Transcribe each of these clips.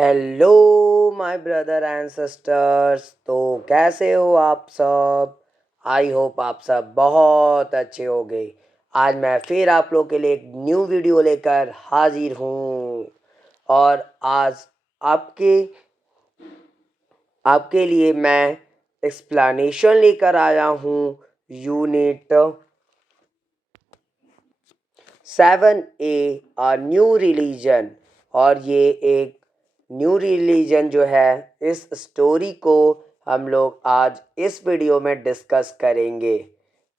Hello my brother and sisters. तो कैसे हो आप सब? आई होप आप सब बहुत अच्छे होंगे। आज मैं फिर आप लोग के लिए एक न्यू वीडियो लेकर हाजिर हूँ। और आज आपके आपके लिए मैं एक्सप्लेनेशन लेकर आया हूँ यूनिट 7A न्यू रिलीजन। और ये एक न्यू रिलीजन जो है, इस स्टोरी को हम लोग आज इस वीडियो में डिस्कस करेंगे,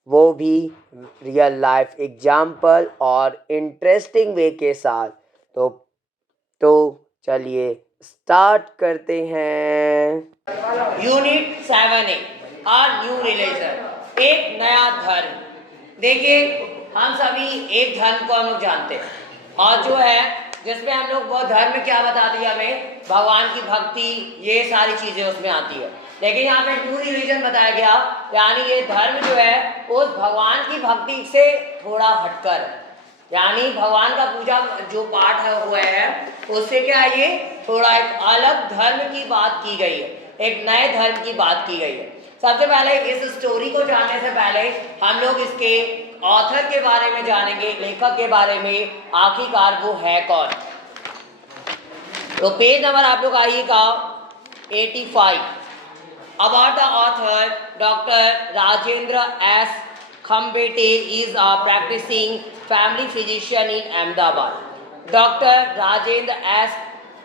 वो भी रियल लाइफ एग्जाम्पल और इंटरेस्टिंग वे के साथ। तो चलिए स्टार्ट करते हैं। यूनिट 7A न्यू रिलीजन, एक नया धर्म। देखिए, हम सभी एक धर्म को हम लोग जानते हैं, और जो है जिसमें हम लोग वो धर्म क्या बताती है हमें, भगवान की भक्ति, ये सारी चीजें उसमें आती है। लेकिन यहाँ पे न्यू रिलीजन बताया गया, यानी ये धर्म जो है उस भगवान की भक्ति से थोड़ा हटकर है। यानी भगवान का पूजा जो पाठ हुआ है उससे क्या है, ये थोड़ा एक अलग धर्म की बात की गई है, एक नए धर्म की बात की गई है। सबसे पहले इस स्टोरी को जानने से पहले हम लोग इसके ऑथर के बारे में जानेंगे, लेखक के बारे में, आखिरकार वो है कौन। तो पेज नंबर आप लोग आइएगा 85। About the author, Dr. Rajendra S. Khambete is a practicing family physician in Ahmedabad. Doctor Rajendra S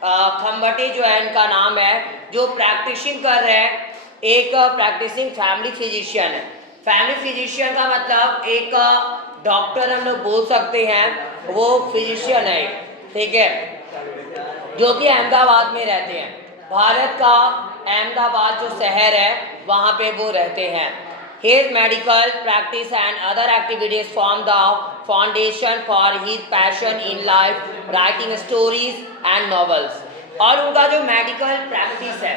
Khambate जो है इनका नाम है, जो प्रैक्टिसिंग कर रहे हैं, एक प्रैक्टिसिंग फैमिली फिजिशियन है। फैमिली फिजिशियन का मतलब एक डॉक्टर हम लोग बोल सकते हैं, वो फिजिशियन है, ठीक है, जो कि अहमदाबाद में रहते हैं। भारत का अहमदाबाद जो शहर है वहाँ पे वो रहते हैं। His medical practice and other activities form the foundation for his passion in life, writing stories and novels. और उनका जो मेडिकल प्रैक्टिस है,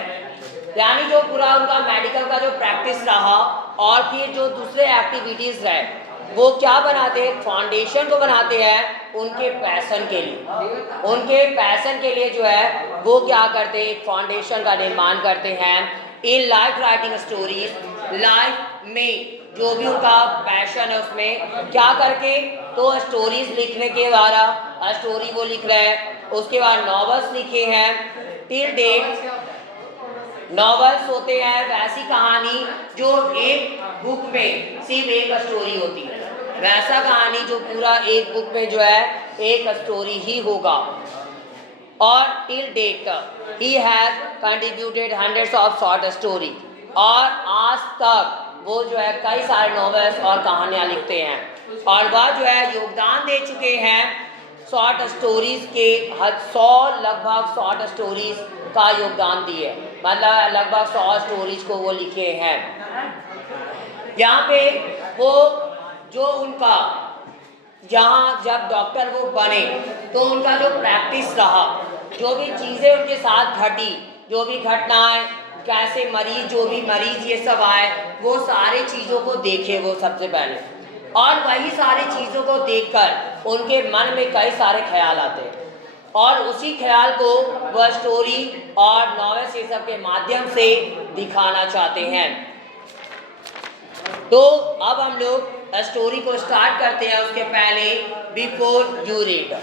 यानी जो पूरा उनका मेडिकल का जो प्रैक्टिस रहा, और फिर जो दूसरे एक्टिविटीज़ रहे, वो क्या बनाते हैं, फाउंडेशन को बनाते हैं उनके पैशन के लिए। उनके पैशन के लिए जो है वो क्या करते हैं, फाउंडेशन का निर्माण करते हैं। In life writing stories, life में जो भी उनका पैशन है उसमें क्या करके, तो स्टोरीज लिखने के द्वारा स्टोरी वो लिख रहे हैं। उसके बाद नॉवेल्स लिखे हैं। टिल डेट नॉवेल्स होते हैं वैसी कहानी जो एक बुक में सिर्फ एक स्टोरी होती है, वैसा कहानी जो पूरा एक बुक में जो है एक स्टोरी ही होगा। और till date he has contributed hundreds of short story, और आज तक वो जो है कई सारे नॉवेल्स और कहानियाँ लिखते हैं, और वह जो है योगदान दे चुके हैं शॉर्ट स्टोरीज के 100 लगभग शॉर्ट स्टोरीज का योगदान दिए, मतलब लगभग 100 स्टोरीज को वो लिखे हैं। यहाँ पे वो जो उनका यहाँ जब डॉक्टर वो बने तो उनका जो प्रैक्टिस रहा, जो भी चीज़ें उनके साथ घटी, जो भी घटनाएं, कैसे मरीज, जो भी मरीज ये सब आए, वो सारी चीज़ों को देखे वो सबसे पहले, और वही सारी चीज़ों को देखकर उनके मन में कई सारे ख्याल आते हैं, और उसी ख्याल को वह स्टोरी और नॉवेल्स ये सब के माध्यम से दिखाना चाहते हैं। तो अब हम लोग स्टोरी को स्टार्ट करते हैं। उसके पहले before you read,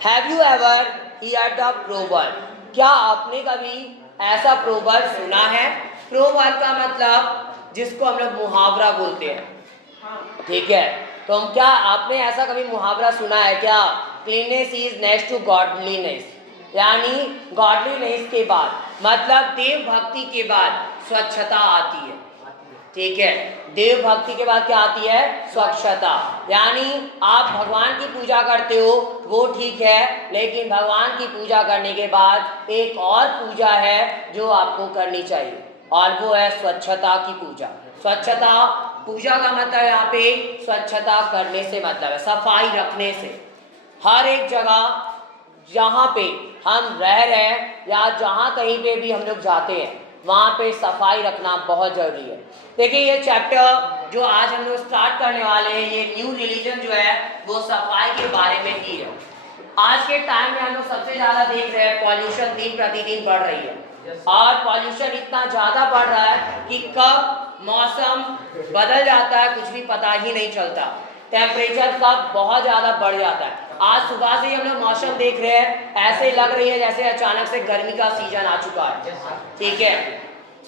have you ever heard the proverb, क्या आपने कभी ऐसा प्रोवर्ब सुना है? प्रोवर्ब का मतलब जिसको हम लोग मुहावरा बोलते हैं, ठीक है। तो हम क्या, आपने ऐसा कभी मुहावरा सुना है क्या? Cleanness is next to godliness, यानी गॉडलीनेस के बाद, मतलब देव भक्ति के बाद स्वच्छता आती है, ठीक है। देव भक्ति के बाद क्या आती है? स्वच्छता। यानी आप भगवान की पूजा करते हो वो ठीक है, लेकिन भगवान की पूजा करने के बाद एक और पूजा है जो आपको करनी चाहिए, और वो है स्वच्छता की पूजा। स्वच्छता पूजा का मतलब यहाँ पे स्वच्छता करने से मतलब है सफाई रखने से। हर एक जगह जहाँ पे हम रह रहे हैं या जहाँ कहीं पे भी हम लोग जाते हैं, वहाँ पे सफाई रखना बहुत ज़रूरी है। देखिए, ये चैप्टर जो आज हम लोग स्टार्ट करने वाले हैं, ये न्यू रिलीजन जो है वो सफाई के बारे में ही है। आज के टाइम में हम लोग सबसे ज्यादा देख रहे हैं पॉल्यूशन दिन प्रतिदिन बढ़ रही है और पॉल्यूशन इतना ज्यादा बढ़ रहा है कि कब मौसम बदल जाता है कुछ भी पता ही नहीं चलता। टेम्परेचर कब बहुत ज्यादा बढ़ जाता है। आज सुबह से ही हम लोग मौसम देख रहे हैं, ऐसे लग रही है जैसे अचानक से गर्मी का सीजन आ चुका है। ठीक है,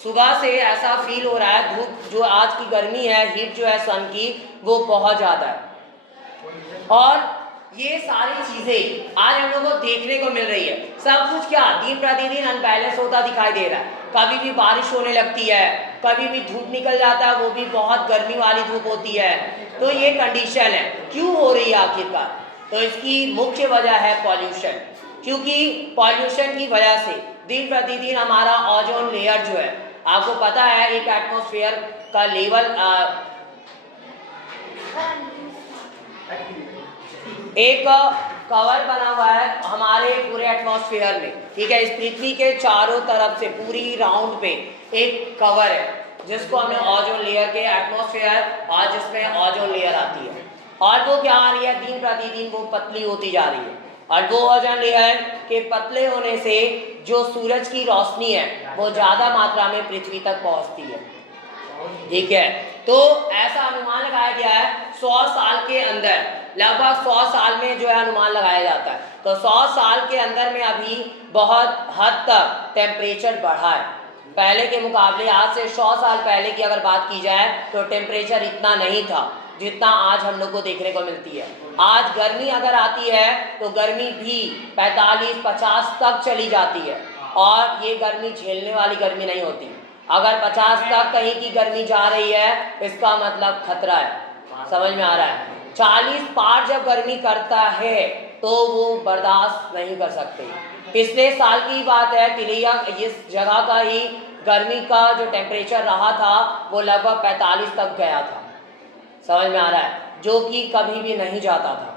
सुबह से ऐसा फील हो रहा है, धूप जो आज की गर्मी है, हीट जो है सन की, वो बहुत ज़्यादा है। और ये सारी चीज़ें आज हम लोग को देखने को मिल रही है। सब कुछ क्या दिन प्रतिदिन अनबैलेंस होता दिखाई दे रहा है। कभी भी बारिश होने लगती है, कभी भी धूप निकल जाता है, वो भी बहुत गर्मी वाली धूप होती है। तो ये कंडीशन है, क्यों हो रही है आखिरकार? तो इसकी मुख्य वजह है पॉल्यूशन। क्योंकि पॉल्यूशन की वजह से दिन प्रतिदिन हमारा ओजोन लेयर जो है, आपको पता है एक एटमॉस्फेयर का लेवल एक कवर बना हुआ है हमारे पूरे एटमॉस्फेयर में। ठीक है, इस पृथ्वी के चारों तरफ से पूरी राउंड पे एक कवर है जिसको हमने ओजोन लेयर के एटमॉस्फेयर, और जिसमें ओजोन लेयर आती है। और वो क्या आ रही है, दिन प्रतिदिन वो पतली होती जा रही है। और वो ओजोन लेयर के पतले होने से जो सूरज की रोशनी है वो ज़्यादा मात्रा में पृथ्वी तक पहुंचती है। ठीक है, तो ऐसा अनुमान लगाया गया है 100 साल के अंदर, लगभग 100 साल में जो है अनुमान लगाया जाता है। तो 100 साल के अंदर में अभी बहुत हद तक टेम्परेचर बढ़ा है पहले के मुकाबले। आज से 100 साल पहले की अगर बात की जाए तो टेम्परेचर इतना नहीं था जितना आज हम लोग को देखने को मिलती है। आज गर्मी अगर आती है तो गर्मी भी 45-50 तक चली जाती है, और ये गर्मी झेलने वाली गर्मी नहीं होती। अगर 50 तक कहीं की गर्मी जा रही है, इसका मतलब खतरा है। समझ में आ रहा है? 40 पार जब गर्मी करता है तो वो बर्दाश्त नहीं कर सकते। पिछले साल की बात है, तिलैया इस जगह का ही गर्मी का जो टेम्परेचर रहा था वो लगभग 45 तक गया था। समझ में आ रहा है? जो कि कभी भी नहीं जाता था।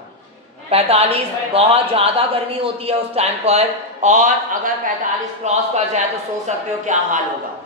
45 बहुत ज़्यादा गर्मी होती है उस टाइम पर, और अगर 45 क्रॉस कर जाए तो सोच सकते हो क्या हाल होगा।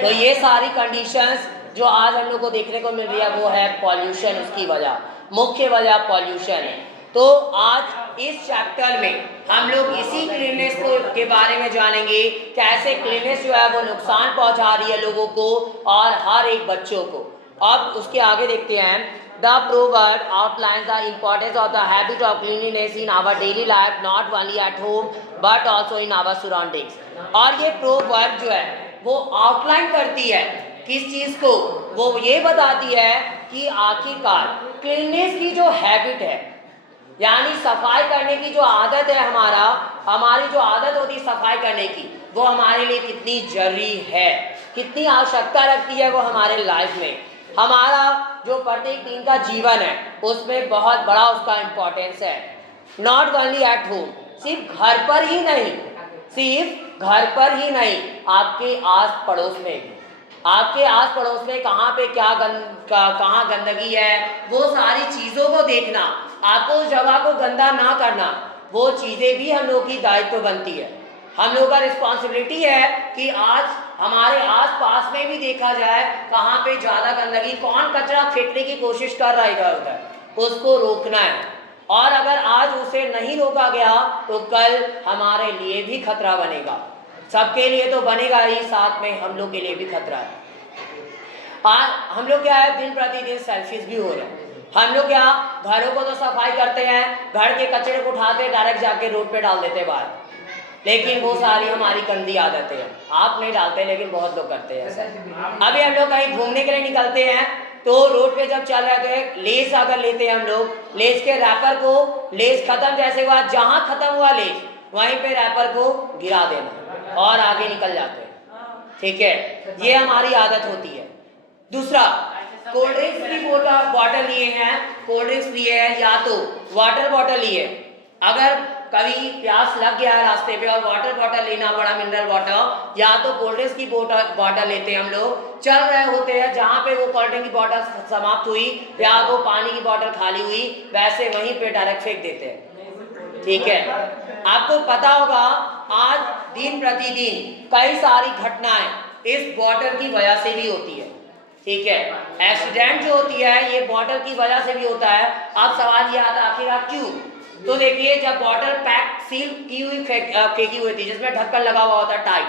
तो ये सारी कंडीशंस जो आज हम लोग को देखने को मिल रही है वो है पॉल्यूशन। उसकी वजह, मुख्य वजह पॉल्यूशन है। तो आज इस चैप्टर में हम लोग इसी क्लीननेस को के बारे में जानेंगे, कैसे क्लीननेस जो है वो नुकसान पहुंचा रही है लोगों को और हर एक बच्चों को। अब उसके आगे देखते हैं, the proverb outlines the importance of the habit of cleanliness in our daily life, not only at home but also in our surroundings। और ये प्रोवर्ब जो है वो आउटलाइन करती है किस चीज को, वो ये बताती है कि आखिरकार क्लीननेस की जो हैबिट है, यानी सफाई करने की जो आदत है, हमारी जो आदत होती है सफाई करने की, वो हमारे लिए कितनी जरूरी है, कितनी आवश्यकता रखती है वो हमारे लाइफ में। हमारा जो प्रत्येक दिन का जीवन है उसमें बहुत बड़ा उसका इम्पोर्टेंस है। नॉट ओनली एट होम, सिर्फ घर पर ही नहीं, सिर्फ घर पर ही नहीं, आपके आस पड़ोस में भी। आपके आस पड़ोस में कहाँ पे कहाँ गंदगी है, वो सारी चीज़ों को देखना, आपको उस जगह को गंदा ना करना, वो चीज़ें भी हम लोग की दायित्व बनती है। हम लोग का रिस्पॉन्सिबिलिटी है कि आज हमारे आसपास में भी देखा जाए कहाँ पे ज़्यादा गंदगी, कौन कचरा फेंकने की कोशिश कर रहा है इधर उधर, उसको रोकना है। और अगर आज उसे नहीं रोका गया तो कल हमारे लिए भी खतरा बनेगा। सबके लिए तो बनेगा ही, साथ में हम लोग के लिए भी खतरा है। आज हम लोग क्या है, दिन प्रतिदिन सेल्फिश भी हो रहे हैं। हम लोग क्या, घरों को तो सफाई करते हैं, घर के कचरे को उठाते डायरेक्ट जाके रोड पे डाल देते बाहर, लेकिन वो सारी हमारी गंदी आदतें हैं। आप नहीं डालते लेकिन बहुत लोग करते हैं ऐसा। अभी हम लोग कहीं घूमने के लिए निकलते हैं तो रोड पे जब चल रहे थे, लेस अगर लेते हैं हम लोग, लेस के रैपर को, लेस खत्म जैसे हुआ, जहाँ खत्म हुआ लेस वहीं पे रैपर को गिरा देना और आगे निकल जाते हैं। ठीक है, ये हमारी आदत होती है। दूसरा, कोल्ड ड्रिंक्स की बॉटल लिए हैं, कोल्ड ड्रिंक्स लिए हैं या तो वाटर बॉटल लिए, अगर कभी प्यास लग गया है रास्ते पे और वाटर बॉटल लेना पड़ा, मिनरल वाटर, या तो कोल्ड ड्रिंक्स की बॉटल लेते हैं हम लोग। चल रहे होते हैं, जहाँ पे वो कोल्ड ड्रिंक की बॉटल समाप्त हुई या वो पानी की बॉटल खाली हुई, वैसे वहीं पे डायरेक्ट फेंक देते हैं। ठीक है, आपको पता होगा आज दिन प्रतिदिन कई सारी घटनाएं इस बॉटल की वजह से भी होती है। ठीक है, एक्सीडेंट जो होती है ये बॉटल की वजह से भी होता है। अब सवाल ये आता है आखिर क्यों? तो देखिए जब बॉटल पैक सील की हुई फेंकी हुई थी जिसमें ढक्कन लगा हुआ होता है टाइट,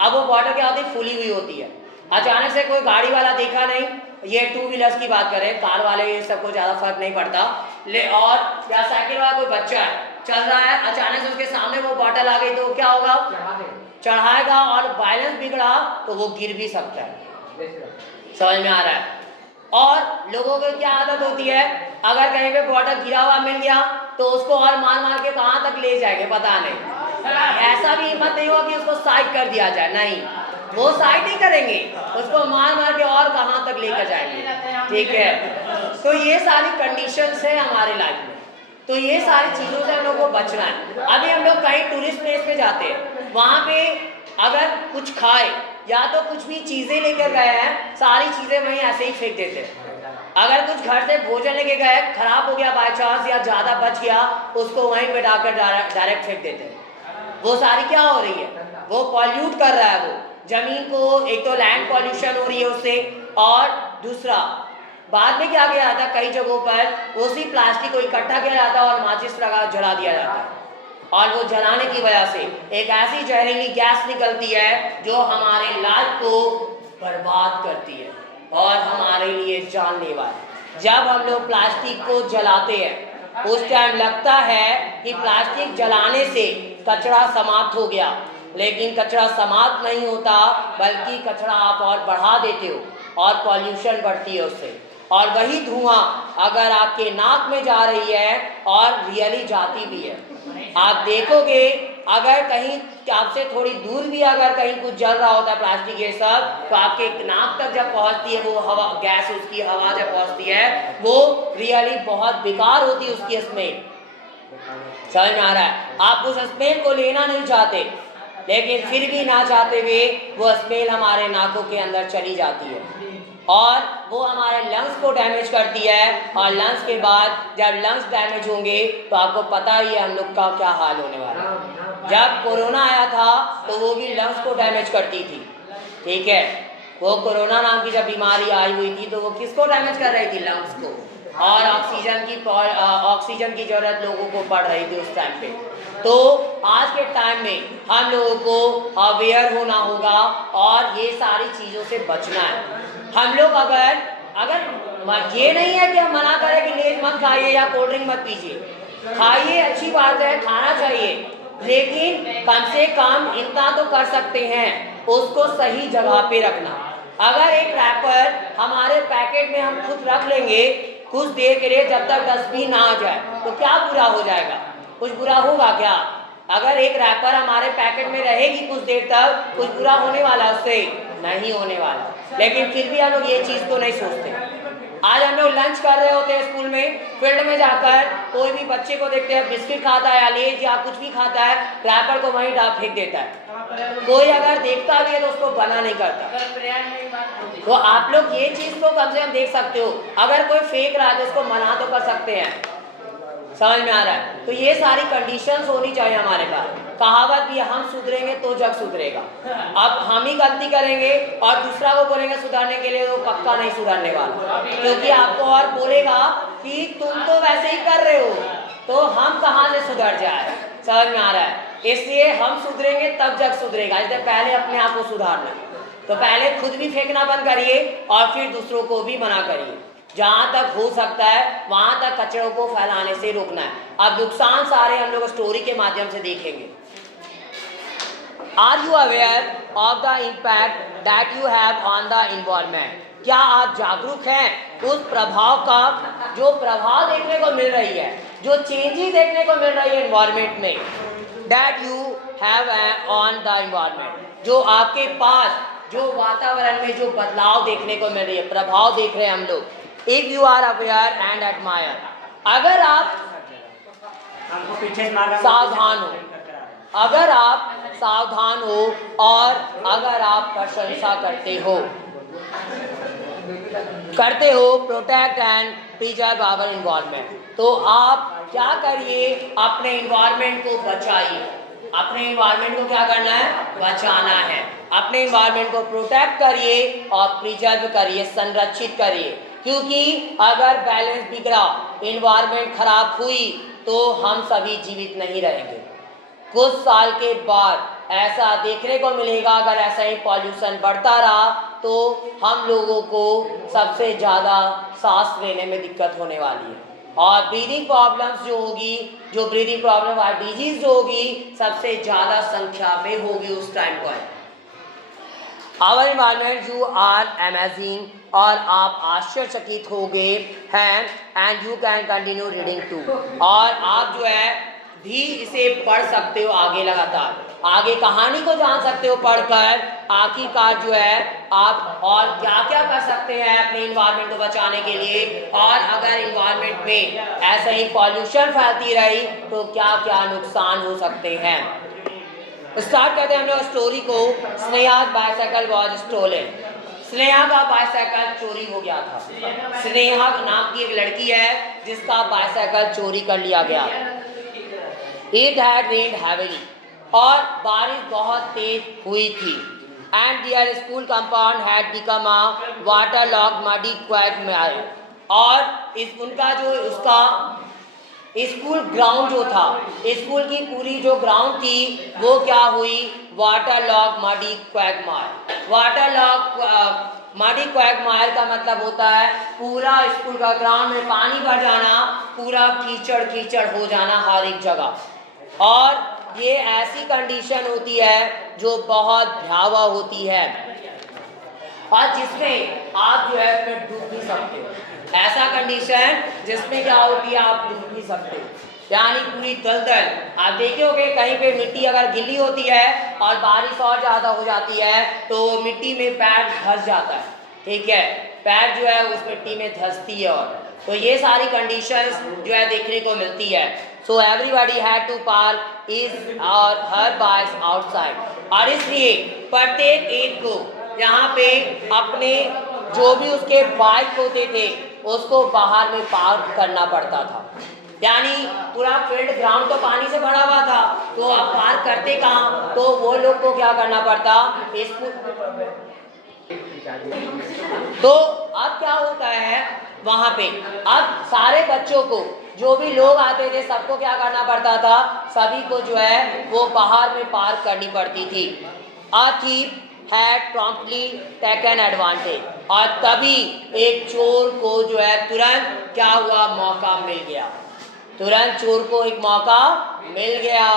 अब वो बॉटल क्या होती है, फूली हुई होती है। अचानक से कोई गाड़ी वाला देखा नहीं, ये टू व्हीलर्स की बात करें, कार वाले ये सबको ज़्यादा फर्क नहीं पड़ता, और या साइकिल वाला कोई बच्चा है चल रहा है, अचानक से उसके सामने वो बॉटल आ गई तो क्या होगा, चढ़ाएगा, और बैलेंस बिगड़ा तो वो गिर भी सकता है। समझ में आ रहा है? और लोगों को क्या आदत होती है, अगर कहीं पे बॉटल गिरा हुआ मिल गया तो उसको और मार मार के कहाँ तक ले जाएंगे पता नहीं। ऐसा भी हिम्मत नहीं होगा कि उसको साइड कर दिया जाए, नहीं, वो साइड नहीं करेंगे, उसको मार मार के और कहाँ तक लेकर जाएंगे। ठीक है, तो ये सारी कंडीशंस है हमारे लाइफ में, तो ये सारी चीज़ों से हम लोग को बचना है। अभी हम लोग कहीं टूरिस्ट प्लेस पे जाते हैं, वहाँ पे अगर कुछ खाए या तो कुछ भी चीज़ें लेकर गए हैं, सारी चीज़ें वहीं ऐसे ही फेंक देते हैं। अगर कुछ घर से भोजन लेके गए, खराब हो गया बाय चांस या ज़्यादा बच गया, उसको वहीं पे डालकर डायरेक्ट फेंक देते हैं। वो सारी क्या हो रही है, वो पॉल्यूट कर रहा है, वो जमीन को, एक तो लैंड पॉल्यूशन हो रही है उससे, और दूसरा बाद में क्या किया जाता है, कई जगहों पर उसी प्लास्टिक को इकट्ठा किया जाता है और माचिस लगा जला दिया जाता है, और वो जलाने की वजह से एक ऐसी जहरीली गैस निकलती है जो हमारे लाइफ को बर्बाद करती है और हमारे लिए जानलेवा है। जब हम लोग प्लास्टिक को जलाते हैं उस टाइम लगता है कि प्लास्टिक जलाने से कचरा समाप्त हो गया, लेकिन कचरा समाप्त नहीं होता, बल्कि कचरा आप और बढ़ा देते हो और पॉल्यूशन बढ़ती है उससे। और वही धुआं अगर आपके नाक में जा रही है और रियली जाती भी है, आप देखोगे अगर कहीं आपसे थोड़ी दूर भी अगर कहीं कुछ जल रहा होता है प्लास्टिक ये सब, तो आपके नाक तक जब पहुंचती है वो हवा, गैस, उसकी हवा जब पहुंचती है, वो रियली बहुत बेकार होती है उसकी स्मेल। समझ में आ रहा है? आप उस स्मेल को लेना नहीं चाहते, लेकिन फिर भी ना चाहते हुए वो स्मेल हमारे नाकों के अंदर चली जाती है और वो हमारे लंग्स को डैमेज करती है, और लंग्स के बाद जब लंग्स डैमेज होंगे तो आपको पता ही है हम लोग का क्या हाल होने वाला है। जब कोरोना आया था तो वो भी लंग्स को डैमेज करती थी। ठीक है, वो कोरोना नाम की जब बीमारी आई हुई थी तो वो किसको डैमेज कर रही थी, लंग्स को, और ऑक्सीजन की जरूरत लोगों को पड़ रही थी उस टाइम पे। तो आज के टाइम में हम लोगों को अवेयर होना होगा और ये सारी चीज़ों से बचना है। हम लोग अगर ये नहीं है कि हम मना करें कि लेज मत खाइए या कोल्ड ड्रिंक मत पीजिए, खाइए, अच्छी बात है, खाना चाहिए, लेकिन कम से कम इतना तो कर सकते हैं, उसको सही जगह पे रखना। अगर एक रैपर हमारे पैकेट में हम खुद रख लेंगे कुछ देर के लिए, जब तक डस्टबिन ना आ जाए, तो क्या बुरा हो जाएगा, कुछ बुरा होगा क्या? अगर एक रैपर हमारे पैकेट में रहेगी कुछ देर तक, कुछ बुरा होने वाला उससे नहीं होने वाला, लेकिन फिर भी हम लोग ये चीज़ को नहीं सोचते। आज हम लोग लंच कर रहे होते हैं स्कूल में, फील्ड में जाकर कोई भी बच्चे को देखते हैं बिस्किट खाता है या लेज या कुछ भी खाता है, रैपर को वहीं डाल फेंक देता है। कोई अगर देखता भी है तो उसको मना नहीं करता। तो आप लोग ये चीज़ को कम से कम देख सकते हो, अगर कोई फेंक रहा है तो उसको मना तो कर सकते हैं। समझ में आ रहा है? तो ये सारी कंडीशंस होनी चाहिए हमारे पास। कहावत भी, हम सुधरेंगे तो जग सुधरेगा। अब हम ही गलती करेंगे और दूसरा को बोलेंगे सुधारने के लिए, तो पक्का नहीं सुधरने वाला, क्योंकि आपको और बोलेगा कि तुम तो वैसे ही कर रहे हो, तो हम कहाँ से सुधर जाए। समझ में आ रहा है? इसलिए हम सुधरेंगे तब जग सुधरेगा, इसलिए पहले अपने आप को सुधारना। तो पहले खुद भी फेंकना बंद करिए और फिर दूसरों को भी मना करिए। जहाँ तक हो सकता है वहाँ तक कचरों को फैलाने से रोकना है। अब नुकसान सारे हम लोग स्टोरी के माध्यम से देखेंगे। Are you aware of the impact that you have on the environment? क्या आप जागरूक हैं उस प्रभाव का, जो प्रभाव देखने को मिल रही है, जो चेंजेस देखने को मिल रही है इन्वायरमेंट में, that you have on the environment, जो आपके पास जो वातावरण में जो बदलाव देखने को मिल रही है, प्रभाव देख रहे हैं हम लोग। If you are aware and admire, अगर आप सावधान हो, अगर आप सावधान हो और अगर आप प्रशंसा करते हो protect and preserve our environment, तो आप क्या करिए, अपने इन्वायरमेंट को बचाइए। अपने इन्वायरमेंट को क्या करना है, बचाना है। अपने इन्वायरमेंट को प्रोटेक्ट करिए और प्रिजर्व करिए, संरक्षित करिए, क्योंकि अगर बैलेंस बिगड़ा, इन्वायरमेंट खराब हुई, तो हम सभी जीवित नहीं रहेंगे। कुछ साल के बाद ऐसा देखने को मिलेगा, अगर ऐसा ही पॉल्यूशन बढ़ता रहा तो हम लोगों को सबसे ज़्यादा सांस लेने में दिक्कत होने वाली है, और ब्रीदिंग प्रॉब्लम्स जो होगी, जो ब्रीदिंग प्रॉब्लम और डिजीज जो होगी सबसे ज़्यादा संख्या में होगी उस टाइम पर। Our environment you are amazing, और आप आश्चर्यचकित हो गए हैं, and you can continue reading to, और आप जो है भी इसे पढ़ सकते हो आगे, लगातार आगे कहानी को जान सकते हो पढ़कर। आखिरकार जो है आप और क्या क्या कर सकते हैं अपने इन्वायरमेंट को बचाने के लिए, और अगर इन्वायरमेंट में ऐसे ही पॉल्यूशन फैलती रही तो क्या क्या नुकसान हो सकते हैं। स्टार्ट करते हैं हम लोग स्टोरी को। Sneha bicycle was stolen. Sneha का बाइसाइकिल चोरी हो गया था। स्नेहा नाम की एक लड़की है जिसका बाइसाइकिल चोरी कर लिया गया। It had rained heavily, और बारिश बहुत तेज हुई थी, and their school compound had become a waterlogged muddy quagmire, और इस उनका जो उसका स्कूल ग्राउंड जो था, स्कूल की पूरी जो ग्राउंड थी वो क्या हुई, वाटरलॉग मडी क्वैगमायर। वाटरलॉग मडी क्वैगमायर का मतलब होता है पूरा स्कूल का ग्राउंड में पानी भर जाना, पूरा कीचड़ कीचड़ हो जाना हर एक जगह, और ये ऐसी कंडीशन होती है जो बहुत भयावह होती है, और जिसमें आप जो है फिर डूब भी सकते हो। ऐसा कंडीशन जिसमें क्या होती है, आप डूब भी सकते हो, यानी पूरी दलदल। आप देखे होंगे कहीं पे मिट्टी अगर गीली होती है और बारिश और ज़्यादा हो जाती है तो मिट्टी में पैर धंस जाता है, ठीक है, पैर जो है उस मिट्टी में धंसती है, और तो ये सारी कंडीशंस जो है देखने को मिलती है। So everybody had to park is और हर बाइक्स आउटसाइड, और इसलिए प्रत्येक एक को यहाँ पे अपने जो भी उसके बाइक होते थे उसको बाहर में पार्क करना पड़ता था, यानी पूरा फील्ड ग्राउंड तो पानी से भरा हुआ था, तो अब पार्क करते कहाँ, तो वो लोग को क्या करना पड़ता, तो अब क्या होता है वहां पे, अब सारे बच्चों को जो भी लोग आते थे सबको क्या करना पड़ता था, सभी को जो है वो बाहर में पार्क करनी पड़ती थी। A thief had promptly taken advantage, और तभी एक चोर को जो है तुरंत क्या हुआ, मौका मिल गया, तुरंत चोर को एक मौका मिल गया,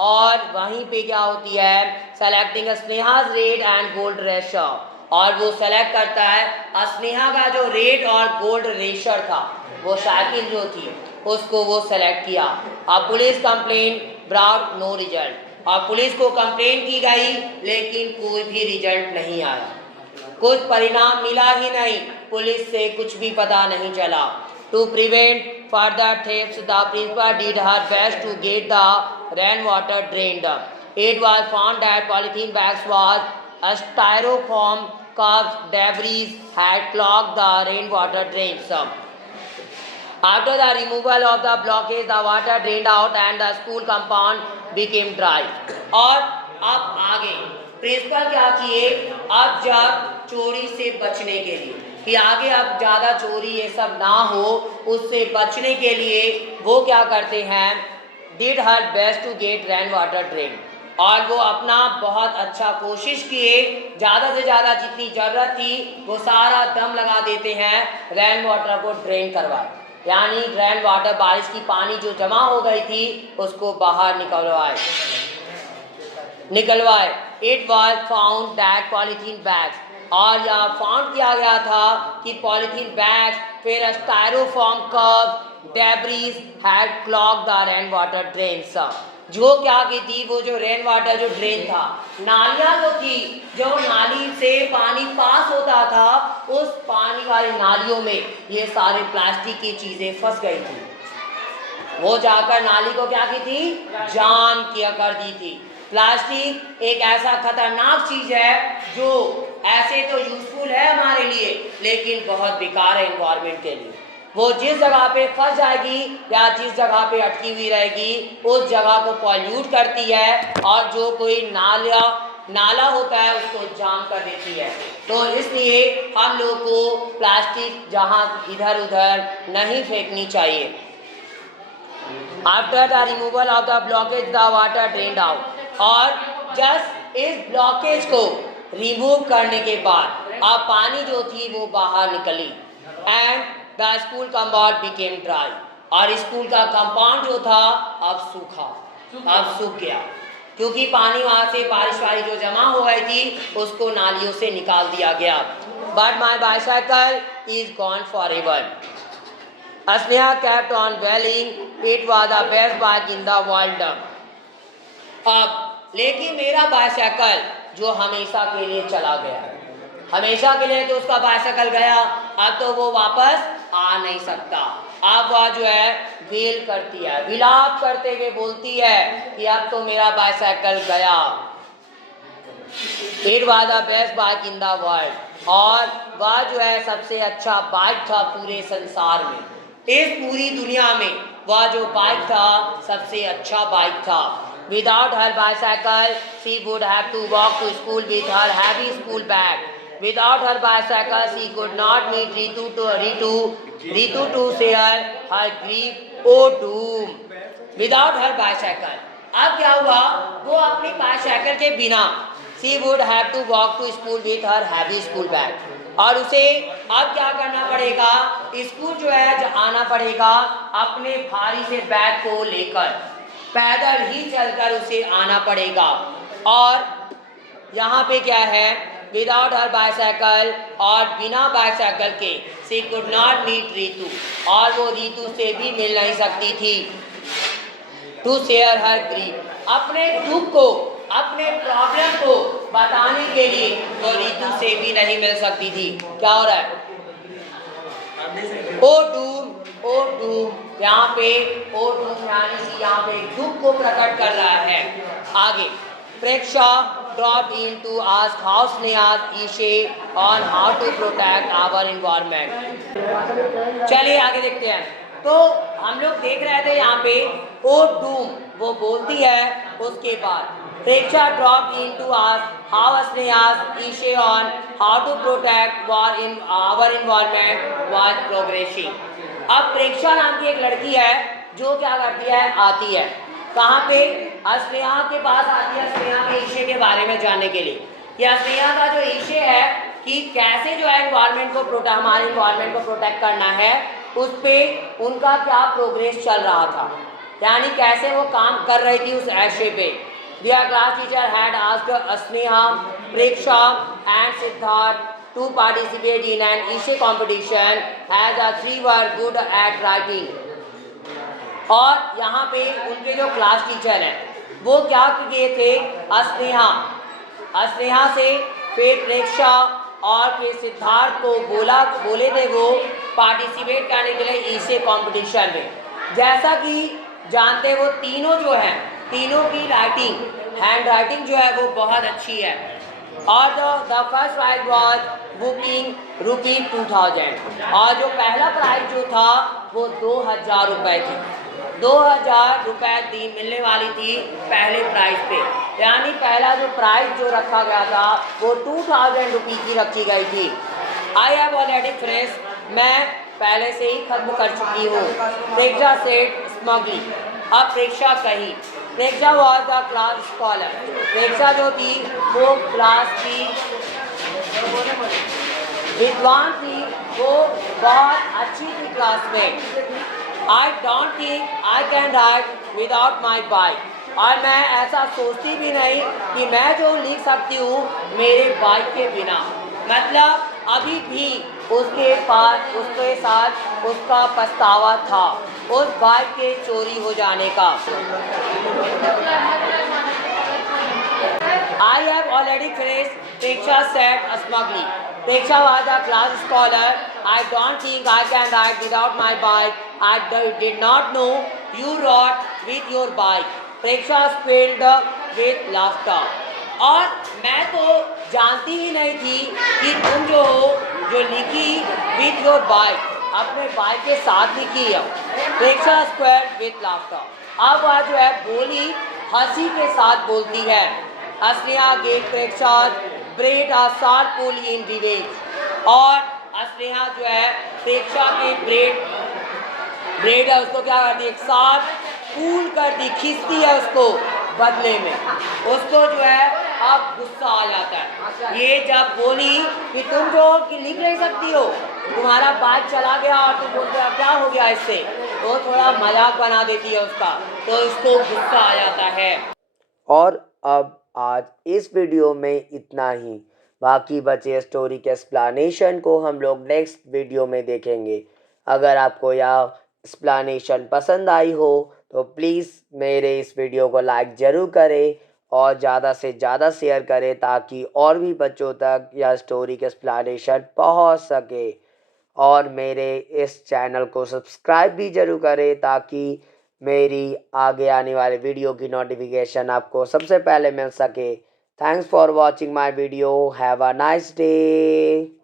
और वहीं पे क्या होती है, सेलेक्टिंग स्नेहा's रेड एंड गोल्ड रेशर, और वो सेलेक्ट करता है स्नेहा का जो रेड और गोल्ड रेशर था, वो साइकिल जो थी उसको वो सेलेक्ट किया। अब police complaint brought no result, और पुलिस को कंप्लेंट की गई लेकिन कोई भी रिजल्ट नहीं आया, कुछ परिणाम मिला ही नहीं, पुलिस से कुछ भी पता नहीं चला। To prevent further thefts the principal did her best to get the rain water drained. It was found that polythene bags was styrofoam cups debris had clogged the rainwater drains. After the removal of the blockage, the water drained out and the school compound became dry. और अब आगे principal क्या किए, अब जब चोरी से बचने के लिए कि आगे अब ज़्यादा चोरी ये सब ना हो, उससे बचने के लिए वो क्या करते हैं, did her best to get rain water drain, और वो अपना बहुत अच्छा कोशिश किए, ज़्यादा से ज़्यादा जितनी ज़रूरत थी वो सारा दम लगा देते हैं रेन वाटर को ड्रेन करवाए, यानी रेन वाटर बारिश की पानी जो जमा हो गई थी उसको बाहर निकलवाए। It was found that polythene bags, और यह फाउंड किया गया था कि पॉलीथीन बैग्स फिर styrofoam cup debris had clog the rain water drains, जो क्या की थी, वो जो रेन वाटर जो ड्रेन था, नालियाँ जो थी, जो नाली से पानी पास होता था, उस पानी वाली नालियों में ये सारे प्लास्टिक की चीज़ें फंस गई थी, वो जाकर नाली को क्या की थी, जाम किया कर दी थी। प्लास्टिक एक ऐसा खतरनाक चीज़ है जो ऐसे तो यूजफुल है हमारे लिए लेकिन बहुत बेकार है इन्वायरमेंट के लिए। वो जिस जगह पे फंस जाएगी या जिस जगह पे अटकी हुई रहेगी उस जगह को पॉल्यूट करती है, और जो कोई नाला होता है उसको जाम कर देती है। तो इसलिए हम लोग को प्लास्टिक जहाँ इधर उधर नहीं फेंकनी चाहिए। After the removal of the blockage the water drained out. और जस्ट इस ब्लॉकेज को रिमूव करने के बाद अब पानी जो थी वो बाहर निकली and the school compound became dry. और स्कूल का कंपाउंड जो था अब सूखा, अब सूख गया, क्योंकि पानी वहाँ से बारिश वाली जो जमा हो गई थी उसको नालियों से निकाल दिया गया। But my bicycle is gone for ever. Sneha kept on welling, it was the best bike in the world। अब लेकिन मेरा बाइसाइकिल जो हमेशा के लिए चला गया, हमेशा के लिए तो उसका बाइसाइकिल गया, अब तो वो वापस आ नहीं सकता। अब वह जो है वेल करती है, विलाप करते हुए बोलती है कि अब तो मेरा बाइसाइकिल गया। It was the best bike in the world. और वह जो है सबसे अच्छा बाइक था पूरे संसार में, इस पूरी दुनिया में वह जो बाइक था सबसे अच्छा बाइक था। Without her bicycle she would have to walk to school with her heavy school bag. Without her bicycle she could not meet Ritu to share her grief or doom। Without her bicycle, अब क्या हुआ, वो अपनी bicycle के बिना she would have to walk to school with her heavy school bag. और उसे अब क्या करना पड़ेगा, स्कूल जो है आना पड़ेगा अपने भारी से बैग को लेकर, पैदल ही चलकर उसे आना पड़ेगा। और यहाँ पे क्या है, विदाउट हर बाइसाइकिल, और बिना बाइसाइकिल के she could not meet Ritu, और वो रीतू से भी मिल नहीं सकती थी। टू शेयर हर ग्रीफ, अपने दुख को, अपने प्रॉब्लम को बताने के लिए वो रीतू से भी नहीं मिल सकती थी। क्या हो रहा है, ओ डूम, यहाँ पे ओ डूम यानी कि यहाँ पे दुख को प्रकट कर रहा है। आगे प्रेक्षा dropped in to ask how Sneha's Ishe on how to protect our environment। चलिए आगे देखते हैं। तो हम लोग देख रहे थे यहाँ पे ओ डूम वो बोलती है, उसके बाद प्रेक्षा dropped in to ask how Sneha's Ishe on how to protect our environment was progressing। अब प्रेक्षा नाम की एक लड़की है जो क्या करती है, आती है कहाँ पे, स्नेहा के पास आती है, स्नेहा के इशे के बारे में जानने के लिए। या स्नेहा का जो इशे है कि कैसे जो है एनवायरनमेंट को हमारे एनवायरनमेंट को प्रोटेक्ट करना है, उस पर उनका क्या प्रोग्रेस चल रहा था, यानी कैसे वो काम कर रही थी उस इशे पे। Their class teacher had asked Sneha, Preksha and Siddharth to participate in an essay competition as the three were good at writing. और यहाँ पे उनके जो क्लास टीचर हैं वो क्या किए थे, स्नेहा से फिर प्रेक्षा और फिर सिद्धार्थ को बोले थे वो पार्टिसिपेट करने के लिए इसे कंपटीशन में। जैसा कि जानते वो तीनों जो हैं, तीनों की हैंड राइटिंग जो है वो बहुत अच्छी है। और the first prize was rupees 2000। और जो पहला प्राइज जो था वो 2000 रुपये थी, 2000 रुपये मिलने वाली थी पहले प्राइज पे, यानी पहला जो प्राइज जो रखा गया था वो 2000 रुपीज़ की रखी गई थी। आई हैव ऑलरेडी फिनिश्ड, मैं पहले से ही खत्म कर चुकी हूँ। प्रेक्षा सेड स्मगली, अब प्रेक्षा कही, प्रेक्षा वॉज द क्लास स्कॉलर, प्रेक्षा जो थी वो क्लास की विद्वान थी, वो बहुत अच्छी थी क्लास में। I don't think I can write without my bike, और मैं ऐसा सोचती भी नहीं कि मैं जो लिख सकती हूँ मेरे बाइक के बिना। मतलब अभी भी उसके साथ उसका पछतावा था उस बाइक के चोरी हो जाने का। I have already finished, Preksha said smugly. Preksha was a class scholar. I don't think I can ride without my bike. I did not know you rode with your bike. Preksha squealed with laughter. और मैं तो जानती ही नहीं थी कि तुम जो हो जो लिखी with your bike, अपने बाइक के साथ लिखी है। प्रेक्षा स्क्वेयर्ड विथ लाफ्टर, अब वह जो है बोली हंसी के साथ बोलती है। Sneha gave Preksha braid a sharp pull in revenge, और स्नेहा जो है प्रेक्षा के ब्रेड है उसको क्या करती है, एक शार्प फूल कर दी, खींचती है उसको बदले में। उसको जो है अब गुस्सा आ जाता है। ये जब बोली कि तुम जो कि लिख नहीं सकती हो, तुम्हारा बाइक चला गया और तुम बोलते हो क्या हो गया इससे, तो थोड़ा मजाक बना देती है उसका, तो उसको गुस्सा आ जाता है। और अब आज इस वीडियो में इतना ही। बाकी बचे स्टोरी के एक्सप्लेनेशन को हम लोग नेक्स्ट वीडियो में देखेंगे। अगर आपको यह एक्सप्लेनेशन पसंद आई हो तो प्लीज़ मेरे इस वीडियो को लाइक ज़रूर करें और ज़्यादा से ज़्यादा शेयर करें ताकि और भी बच्चों तक यह स्टोरी के एक्सप्लेनेशन पहुंच सके। और मेरे इस चैनल को सब्सक्राइब भी ज़रूर करें ताकि मेरी आगे आने वाले वीडियो की नोटिफिकेशन आपको सबसे पहले मिल सके। Thanks for watching my video. Have a nice day.